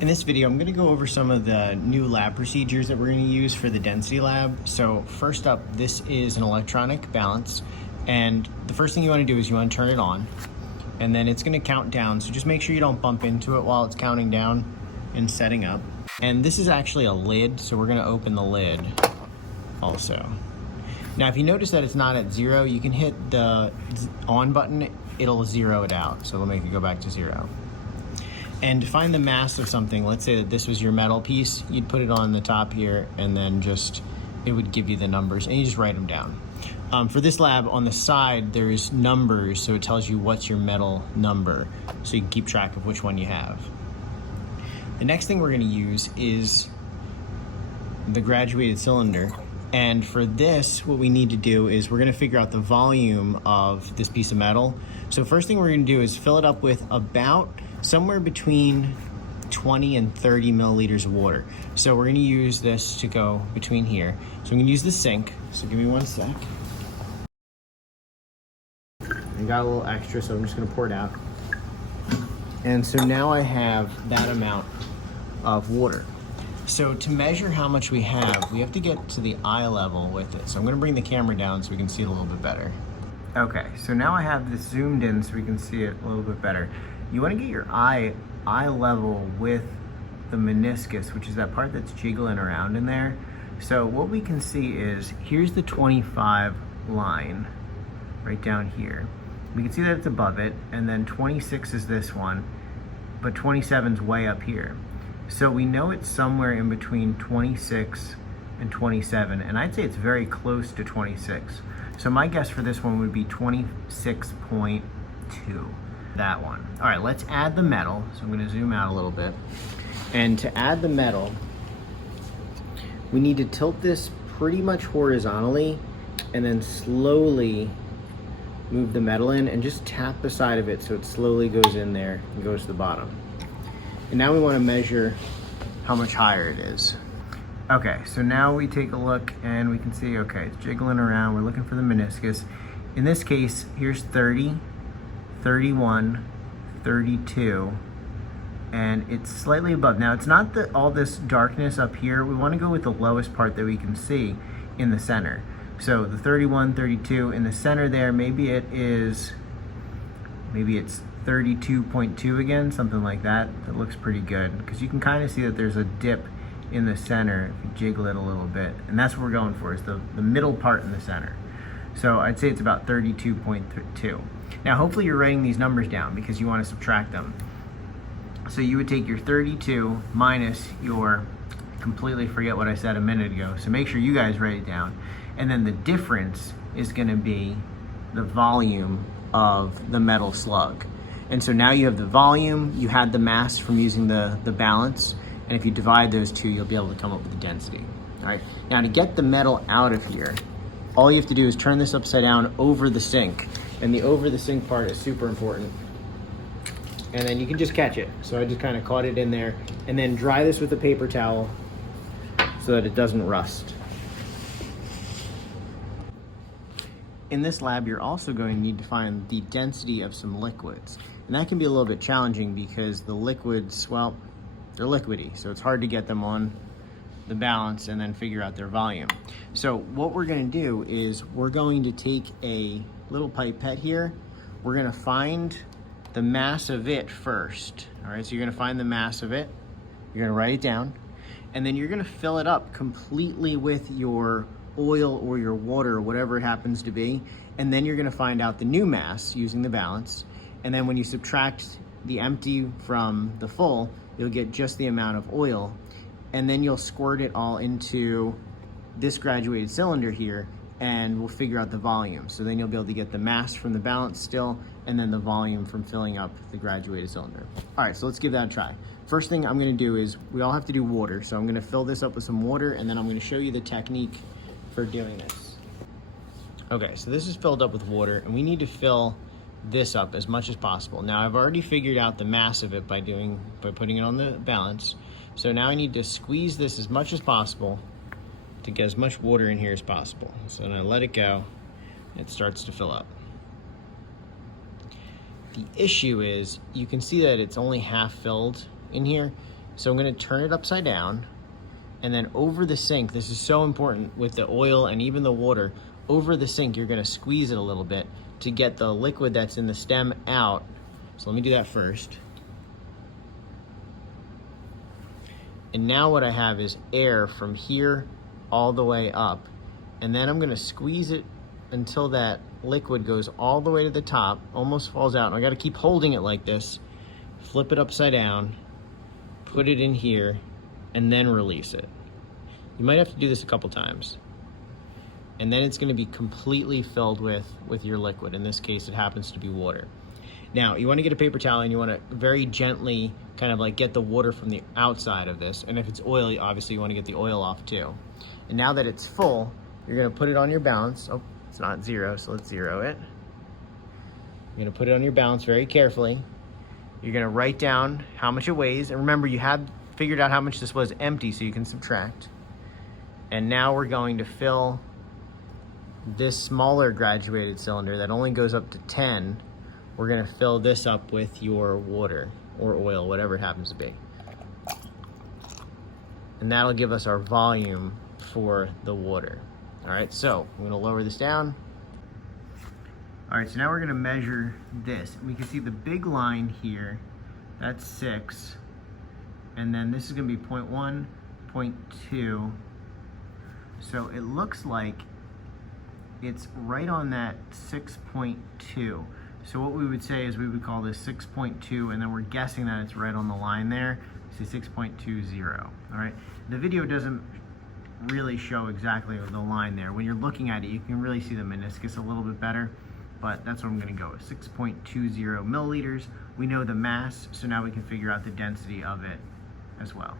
In this video, I'm going to go over some of the new lab procedures that we're going to use for the density lab. So first up, this is an electronic balance. And the first thing you want to do is you want to turn it on. And then it's going to count down. So just make sure you don't bump into it while it's counting down and setting up. And this is actually a lid, so we're going to open the lid also. Now, if you notice that it's not at 0, you can hit the on button. It'll zero it out. So it'll make it go back to 0. And to find the mass of something, let's say that this was your metal piece, you'd put it on the top here and then it would give you the numbers and you just write them down. For this lab, on the side, there's numbers, so it tells you what's your metal number, so you can keep track of which one you have. The next thing we're gonna use is the graduated cylinder. And for this, what we need to do is we're gonna figure out the volume of this piece of metal. So first thing we're gonna do is fill it up with about somewhere between 20 and 30 milliliters of water. So we're gonna use this to go between here. So I'm gonna use the sink, so give me one sec. I got a little extra, so I'm just gonna pour it out. And so now I have that amount of water. So to measure how much we have to get to the eye level with it. So I'm gonna bring the camera down so we can see it a little bit better. Okay, so now I have this zoomed in so we can see it a little bit better. You want to get your eye level with the meniscus, which is that part that's jiggling around in there. So what we can see is, here's the 25 line right down here. We can see that it's above it, and then 26 is this one, but 27 is way up here. So we know it's somewhere in between 26 and 27, and I'd say it's very close to 26. So my guess for this one would be 26.2. That one. All right, let's add the metal. So I'm going to zoom out a little bit. And to add the metal, we need to tilt this pretty much horizontally and then slowly move the metal in and just tap the side of it so it slowly goes in there and goes to the bottom. And now we want to measure how much higher it is. Okay, so now we take a look and we can see, okay, it's jiggling around. We're looking for the meniscus. In this case, here's 30. 31, 32, and it's slightly above. Now, it's not all this darkness up here. We want to go with the lowest part that we can see in the center. So the 31, 32 in the center there, maybe it's 32.2 again, something like that. That looks pretty good because you can kind of see that there's a dip in the center if you jiggle it a little bit, and that's what we're going for, is the middle part in the center. So I'd say it's about 32.2. Now, hopefully you're writing these numbers down because you want to subtract them. So you would take your 32 minus your, completely forget what I said a minute ago, so make sure you guys write it down. And then the difference is going to be the volume of the metal slug. And so now you have the volume, you had the mass from using the balance, and if you divide those two, you'll be able to come up with the density. All right. Now, to get the metal out of here, all you have to do is turn this upside down over the sink. And the over the sink part is super important. And then you can just catch it. So I just kind of caught it in there. And then dry this with a paper towel so that it doesn't rust. In this lab, you're also going to need to find the density of some liquids. And that can be a little bit challenging because the liquids, well, they're liquidy. So it's hard to get them on the balance and then figure out their volume. So what we're going to do is we're going to take a little pipette here. We're going to find the mass of it first. All right, so you're going to find the mass of it. You're going to write it down, and then you're going to fill it up completely with your oil or your water or whatever it happens to be, and then you're going to find out the new mass using the balance. And then when you subtract the empty from the full, you'll get just the amount of oil, and then you'll squirt it all into this graduated cylinder here, and we'll figure out the volume. So then you'll be able to get the mass from the balance still, and then the volume from filling up the graduated cylinder. All right, so let's give that a try. First thing I'm gonna do is, we all have to do water, so I'm gonna fill this up with some water, and then I'm gonna show you the technique for doing this. Okay, so this is filled up with water, and we need to fill this up as much as possible. Now, I've already figured out the mass of it by putting it on the balance. So now I need to squeeze this as much as possible to get as much water in here as possible. So then I let it go, it starts to fill up. The issue is, you can see that it's only half filled in here. So I'm gonna turn it upside down, and then over the sink, this is so important with the oil and even the water, over the sink, you're gonna squeeze it a little bit to get the liquid that's in the stem out. So let me do that first. And now what I have is air from here all the way up. And then I'm gonna squeeze it until that liquid goes all the way to the top, almost falls out. And I gotta keep holding it like this, flip it upside down, put it in here, and then release it. You might have to do this a couple times. And then it's gonna be completely filled with your liquid. In this case, it happens to be water. Now, you wanna get a paper towel and you wanna very gently kind of like get the water from the outside of this. And if it's oily, obviously you wanna get the oil off too. And now that it's full, you're gonna put it on your balance. Oh, it's not 0, so let's 0 it. You're gonna put it on your balance very carefully. You're gonna write down how much it weighs. And remember, you have figured out how much this was empty, so you can subtract. And now we're going to fill this smaller graduated cylinder that only goes up to 10. We're gonna fill this up with your water or oil, whatever it happens to be. And that'll give us our volume for the water. All right, so I'm gonna lower this down. All right, so now we're gonna measure this. We can see the big line here, that's 6. And then this is gonna be 0.1, 0.2. So it looks like it's right on that 6.2. So what we would say is we would call this 6.2, and then we're guessing that it's right on the line there. So 6.20, all right? The video doesn't really show exactly the line there. When you're looking at it, you can really see the meniscus a little bit better, but that's what I'm gonna go with, 6.20 milliliters. We know the mass, so now we can figure out the density of it as well.